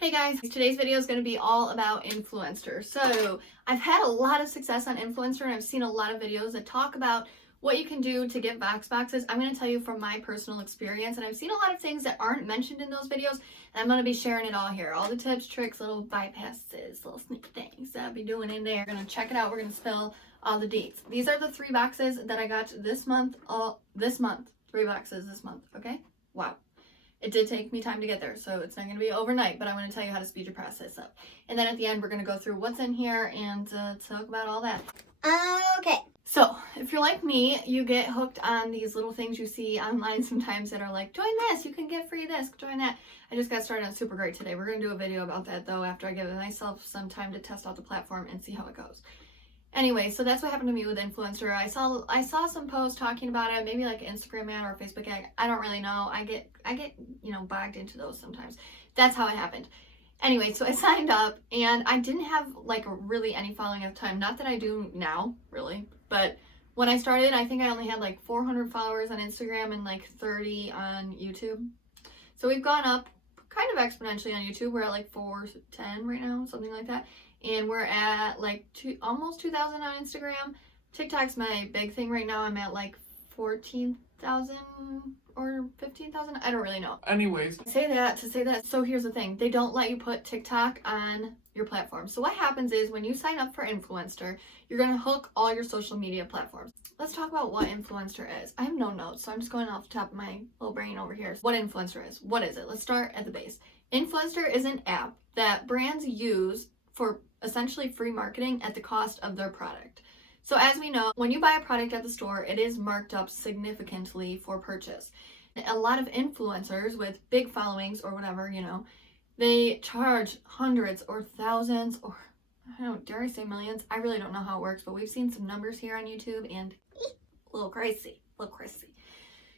Hey guys, today's video is going to be all about influencer. So I've had a lot of success on influencer and I've seen a lot of videos that talk about what you can do to get Vox boxes. I'm going to tell you from my personal experience, and I've seen a lot of things that aren't mentioned in those videos, and I'm going to be sharing it all here. All the tips, tricks, little bypasses, little sneak things that I'll be doing in there. We're going to check it out. We're going to spill all the deets. These are the 3 boxes that I got this month. 3 boxes this month. Okay? Wow. It did take me time to get there, so it's not going to be overnight, but I'm going to tell you how to speed your process up. And then at the end, we're going to go through what's in here and talk about all that. Okay. So, if you're like me, you get hooked on these little things you see online sometimes that are like, join this, you can get free this, join that. I just got started on Super Great today. We're going to do a video about that, though, after I give myself some time to test out the platform and see how it goes. Anyway, so that's what happened to me with influencer. I saw some posts talking about it, maybe like an Instagram ad or a Facebook ad. I don't really know. I get bogged into those sometimes. That's how it happened. Anyway, so I signed up and I didn't have like really any following at the time. Not that I do now, really. But when I started, I think I only had like 400 followers on Instagram and like 30 on YouTube. So we've gone up kind of exponentially on YouTube. We're at like 410 right now, something like that. And we're at like almost 2,000 on Instagram. TikTok's my big thing right now. I'm at like 14,000 or 15,000. I don't really know. Anyways. I say that to say that. So here's the thing. They don't let you put TikTok on your platform. So what happens is when you sign up for Influenster, you're going to hook all your social media platforms. Let's talk about what Influencer is. I have no notes, so I'm just going off the top of my little brain over here. What Influencer is. What is it? Let's start at the base. Influencer is an app that brands use for essentially free marketing at the cost of their product. So as we know, when you buy a product at the store, it is marked up significantly for purchase. A lot of influencers with big followings or whatever, they charge hundreds or thousands or, I don't dare I say millions. I really don't know how it works, but we've seen some numbers here on YouTube and a little crazy.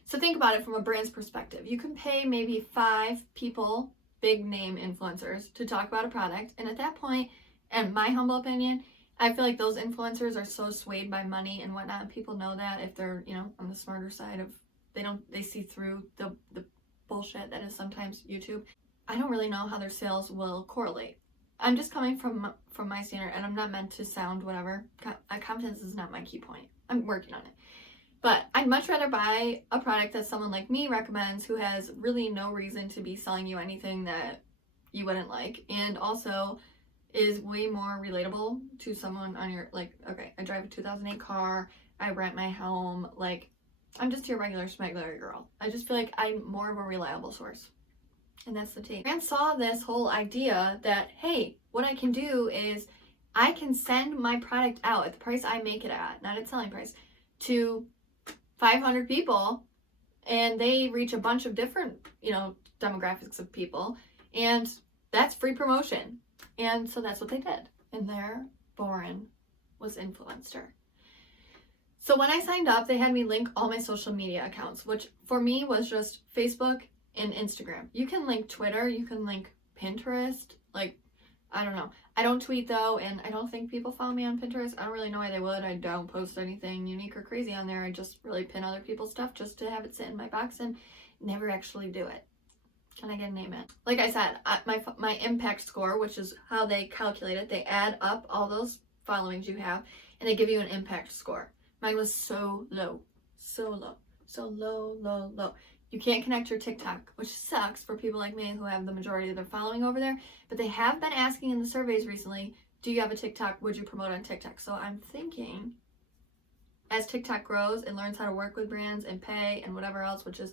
So think about it from a brand's perspective. You can pay maybe 5 people, big name influencers, to talk about a product, and at that point, in my humble opinion, I feel like those influencers are so swayed by money and whatnot. People know that if they're, on the smarter side of, they see through the bullshit that is sometimes YouTube. I don't really know how their sales will correlate. I'm just coming from my standard, and I'm not meant to sound whatever. Confidence is not my key point. I'm working on it. But I'd much rather buy a product that someone like me recommends who has really no reason to be selling you anything that you wouldn't like, and also is way more relatable to someone on your, okay, I drive a 2008 car, I rent my home, I'm just your regular smuggler girl. I just feel like I'm more of a reliable source. And that's the tea. And saw this whole idea that, hey, what I can do is I can send my product out at the price I make it at, not its selling price, to 500 people, and they reach a bunch of different, demographics of people, and that's free promotion. And so that's what they did. And there, born was Influencer. So when I signed up, they had me link all my social media accounts, which for me was just Facebook and Instagram. You can link Twitter, you can link Pinterest, I don't know. I don't tweet though, and I don't think people follow me on Pinterest. I don't really know why they would. I don't post anything unique or crazy on there. I just really pin other people's stuff just to have it sit in my box and never actually do it. Can I get a name it? Like I said, my impact score, which is how they calculate it, they add up all those followings you have, and they give you an impact score. Mine was so low. You can't connect your TikTok, which sucks for people like me who have the majority of their following over there. But they have been asking in the surveys recently, do you have a TikTok? Would you promote on TikTok? So I'm thinking as TikTok grows and learns how to work with brands and pay and whatever else, which is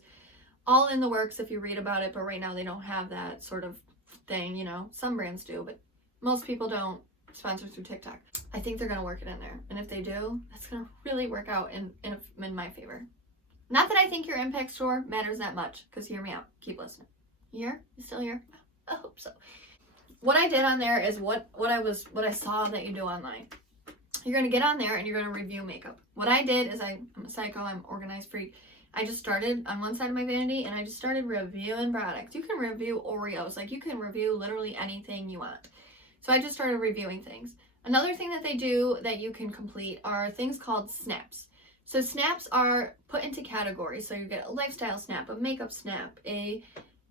all in the works if you read about it, but right now they don't have that sort of thing, Some brands do, but most people don't sponsor through TikTok. I think they're going to work it in there. And if they do, that's going to really work out in my favor. Not that I think your impact score matters that much, because hear me out. Keep listening. You here? You still here? I hope so. What I did on there is what I saw that you do online. You're going to get on there and you're going to review makeup. What I did is I'm a psycho, I'm organized freak. I just started on one side of my vanity and I just started reviewing products. You can review Oreos, you can review literally anything you want. So I just started reviewing things. Another thing that they do that you can complete are things called snaps. So snaps are put into categories. So you get a lifestyle snap, a makeup snap, a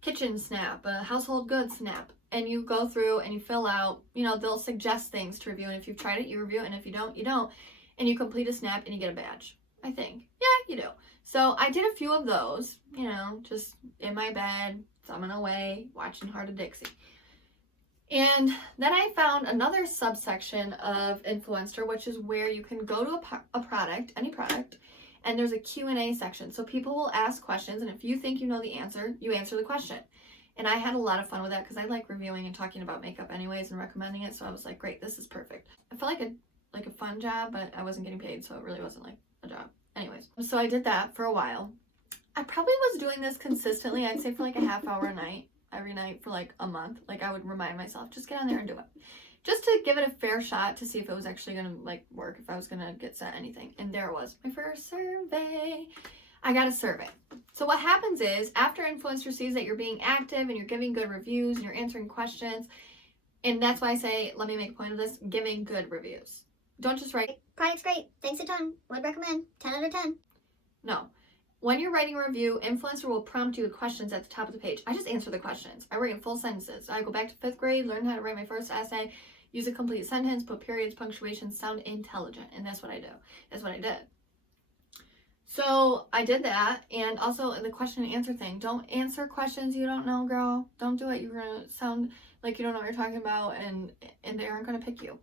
kitchen snap, a household goods snap. and you go through and you fill out, you know, they'll suggest things to review, and if you've tried it, you review it, and if you don't, you don't, and you complete a snap and you get a badge, I think. Yeah, you do. So I did a few of those, you know, just in my bed, thumbing away, watching Heart of Dixie. And then I found another subsection of influencer, which is where you can go to a product, any product, and there's a Q&A section. So people will ask questions, and if you think you know the answer, you answer the question. And I had a lot of fun with that because I like reviewing and talking about makeup anyways and recommending it. So I was like, great, this is perfect. I felt like a fun job, but I wasn't getting paid, so it really wasn't like a job. Anyways, so I did that for a while. I probably was doing this consistently, I'd say for like a half hour a night, every night for like a month. Like I would remind myself, just get on there and do it. Just to give it a fair shot to see if it was actually gonna like work, if I was gonna get sent anything. And there it was, my first survey. I got a survey. So what happens is, after influencer sees that you're being active and you're giving good reviews and you're answering questions, and that's why I say, let me make a point of this, giving good reviews. Don't just write, product's great, thanks a ton, would recommend, 10 out of 10. No. When you're writing a review, influencer will prompt you with questions at the top of the page. I just answer the questions. I write in full sentences. I go back to 5th grade, learn how to write my first essay, use a complete sentence, put periods, punctuation, sound intelligent. And that's what I do. That's what I did. So I did that. And also the question and answer thing. Don't answer questions you don't know, girl. Don't do it. You're going to sound like you don't know what you're talking about, and they aren't going to pick you.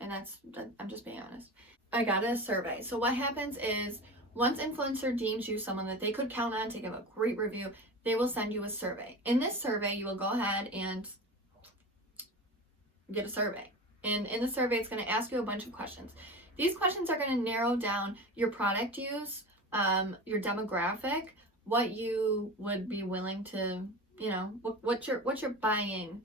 And I'm just being honest. I got a survey. So what happens is, once influencer deems you someone that they could count on to give a great review, they will send you a survey. In this survey, you will go ahead and get a survey. And in the survey, it's going to ask you a bunch of questions. These questions are going to narrow down your product use, your demographic, what you would be willing to, you know, what you're buying,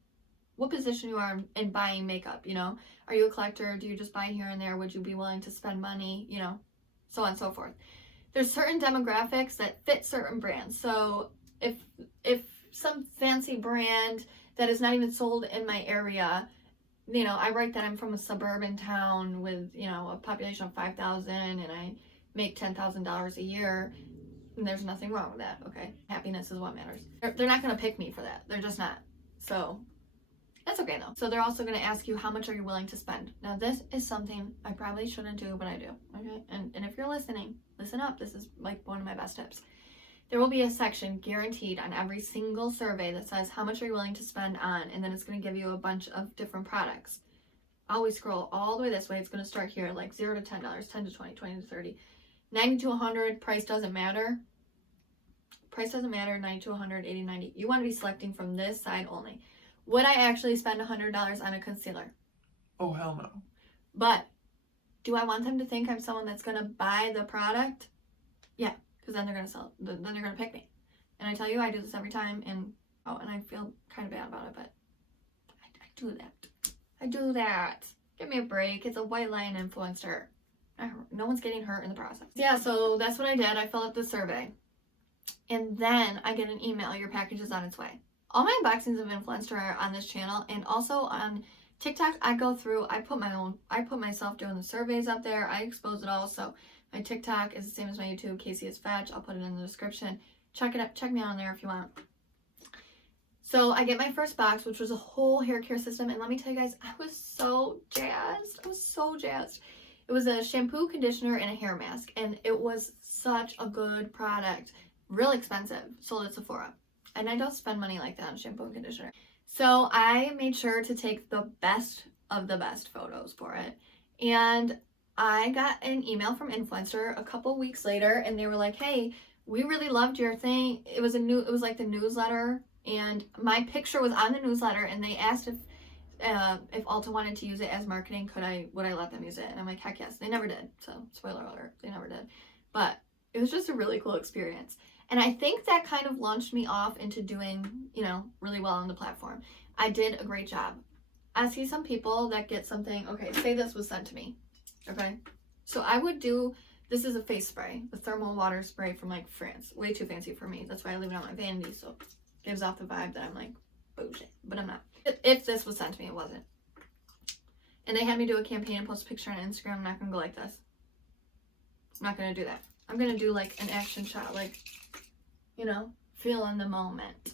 what position you are in buying makeup, you know. Are you a collector? Do you just buy here and there? Would you be willing to spend money, you know, so on and so forth. There's certain demographics that fit certain brands. So if some fancy brand that is not even sold in my area, you know, I write that I'm from a suburban town with, you know, a population of 5,000 and I make $10,000 a year, and there's nothing wrong with that, okay? Happiness is what matters. They're not going to pick me for that. They're just not. So that's okay though. So they're also going to ask you, how much are you willing to spend? Now this is something I probably shouldn't do, but I do, okay? And if you're listening, listen up. This is like one of my best tips. There will be a section guaranteed on every single survey that says, how much are you willing to spend on? And then it's going to give you a bunch of different products. Always scroll all the way this way. It's going to start here, like $0 to $10, 10 to 20, 20 to 30, 90 to 100. Price doesn't matter. Price doesn't matter. 90 to 100, 80, 90. You want to be selecting from this side only. Would I actually spend $100 on a concealer? Oh, hell no. But do I want them to think I'm someone that's going to buy the product? Yeah, because then they're going to sell. Then they're going to pick me. And I tell you, I do this every time, and I feel kind of bad about it, but I do that. I do that. Give me a break. It's a white line influencer. No one's getting hurt in the process. Yeah, so that's what I did. I filled out the survey. And then I get an email. Your package is on its way. All my unboxings of influencer are on this channel, and also on TikTok. I go through, I put myself doing the surveys up there. I expose it all. So my TikTok is the same as my YouTube, Casey is Fetch. I'll put it in the description. Check it up. Check me out on there if you want. So I get my first box, which was a whole hair care system. And let me tell you guys, I was so jazzed. I was so jazzed. It was a shampoo, conditioner, and a hair mask. And it was such a good product. Real expensive. Sold at Sephora. And I don't spend money like that on shampoo and conditioner. So I made sure to take the best of the best photos for it. And I got an email from Influencer a couple weeks later, and they were like, hey, we really loved your thing. It was like the newsletter, and my picture was on the newsletter, and they asked if Ulta wanted to use it as marketing, would I let them use it? And I'm like, heck yes. They never did. So spoiler alert, they never did. But it was just a really cool experience. And I think that kind of launched me off into doing, you know, really well on the platform. I did a great job. I see some people that get something, okay, say this was sent to me, okay? So I would do, this is a face spray, a thermal water spray from like France. Way too fancy for me. That's why I leave it on my vanity, so it gives off the vibe that I'm like, bullshit, but I'm not. If this was sent to me, it wasn't. And they had me do a campaign and post a picture on Instagram. I'm not going to go like this. I'm not going to do that. I'm going to do like an action shot, like, you know, feel in the moment.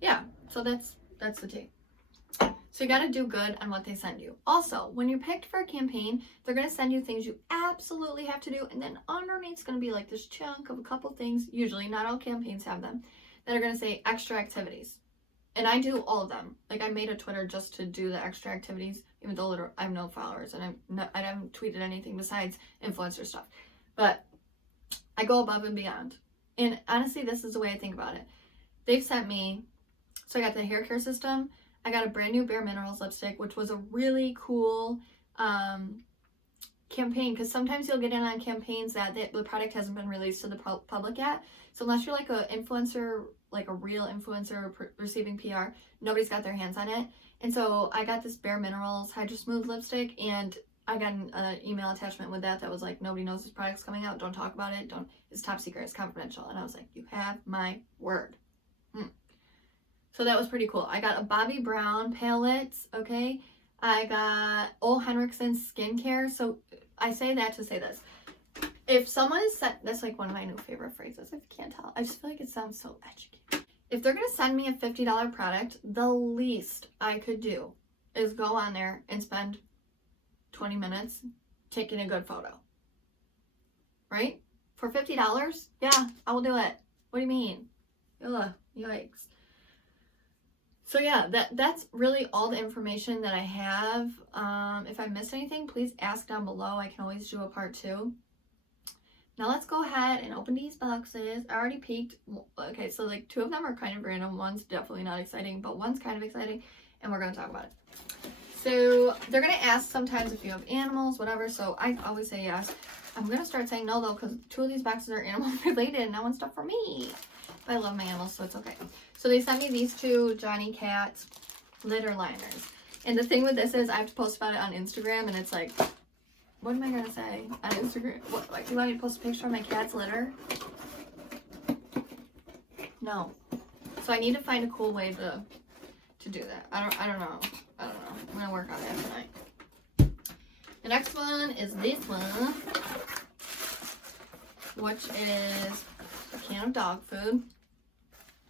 Yeah, so that's That's the tea. So you got to do good on what they send you. Also, when you're picked for a campaign, they're going to send you things you absolutely have to do. And then underneath it's going to be like this chunk of a couple things. Usually, not all campaigns have them. That are going to say extra activities. And I do all of them. Like, I made a Twitter just to do the extra activities, even though I have no followers and I haven't tweeted anything besides influencer stuff. But I go above and beyond. And honestly, this is the way I think about it. They've sent me, so I got the Haircare System. I got a brand new Bare Minerals lipstick, which was a really cool campaign, because sometimes you'll get in on campaigns that the product hasn't been released to the public yet. So unless you're like a influencer, like a real influencer receiving PR, nobody's got their hands on it. And so I got this Bare Minerals Hydro Smooth lipstick, and I got an email attachment with that was like, nobody knows this product's coming out. Don't talk about it. It's top secret. It's confidential. And I was like, you have my word. So that was pretty cool. I got a Bobbi Brown palette, okay? I got Ole Henriksen's skincare. So I say that to say this. If someone is that's like one of my new favorite phrases, if you can't tell. I just feel like it sounds so educated. If they're going to send me a $50 product, the least I could do is go on there and spend 20 minutes taking a good photo. Right? For $50? Yeah, I will do it. What do you mean? Ugh, yikes. So yeah, that's really all the information that I have. If I missed anything, please ask down below. I can always do a part 2. Now let's go ahead and open these boxes. I already peeked. Okay, so like 2 of them are kind of random. One's definitely not exciting, but one's kind of exciting, and we're going to talk about it. So they're going to ask sometimes if you have animals, whatever, so I always say yes. I'm going to start saying no, though, because 2 of these boxes are animal related, and that one's stuff for me. But I love my animals, so it's okay. So they sent me these 2 Johnny Cat litter liners. And the thing with this is I have to post about it on Instagram, and it's like, what am I going to say on Instagram? What, like, you want me to post a picture of my cat's litter? No. So I need to find a cool way to do that. I don't know. I'm going to work on that tonight. The next one is this one, which is a can of dog food.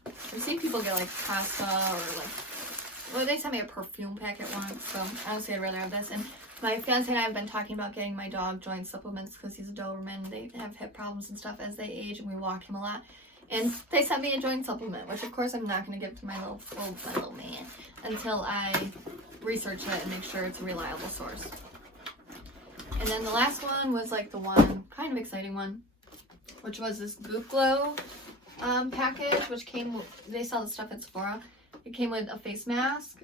I've seen people get like pasta or like, well, they sent me a perfume packet once, so honestly I'd rather have this. And my fiance and I have been talking about getting my dog joint supplements because he's a Doberman. They have hip problems and stuff as they age, and we walk him a lot. And they sent me a joint supplement, which of course I'm not going to give to my little man until I research it and make sure it's a reliable source. And then the last one was like the one kind of exciting one, which was this Goop Glow package, which came, they sell the stuff at Sephora. It came with a face mask.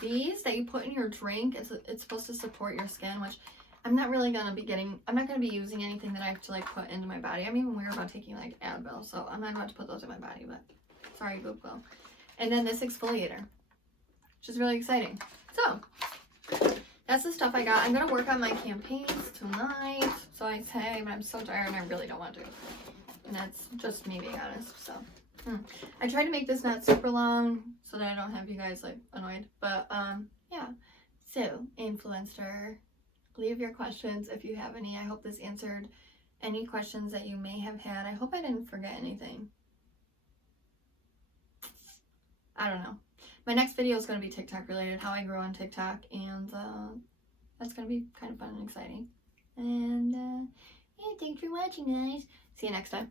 These that you put in your drink, it's supposed to support your skin, which I'm not really going to be getting. I'm not going to be using anything that I have to like put into my body. I'm even weird about taking like Advil, so I'm not about to put those in my body, but sorry, Goop Glow. And then this exfoliator, which is really exciting. So that's the stuff I got. I'm going to work on my campaigns tonight. So I say, but I'm so tired and I really don't want to. And that's just me being honest. So I tried to make this not super long so that I don't have you guys like annoyed. But yeah. So influencer, leave your questions if you have any. I hope this answered any questions that you may have had. I hope I didn't forget anything. I don't know. My next video is going to be TikTok related, how I grew on TikTok, and that's going to be kind of fun and exciting. And yeah, thanks for watching, guys. See you next time.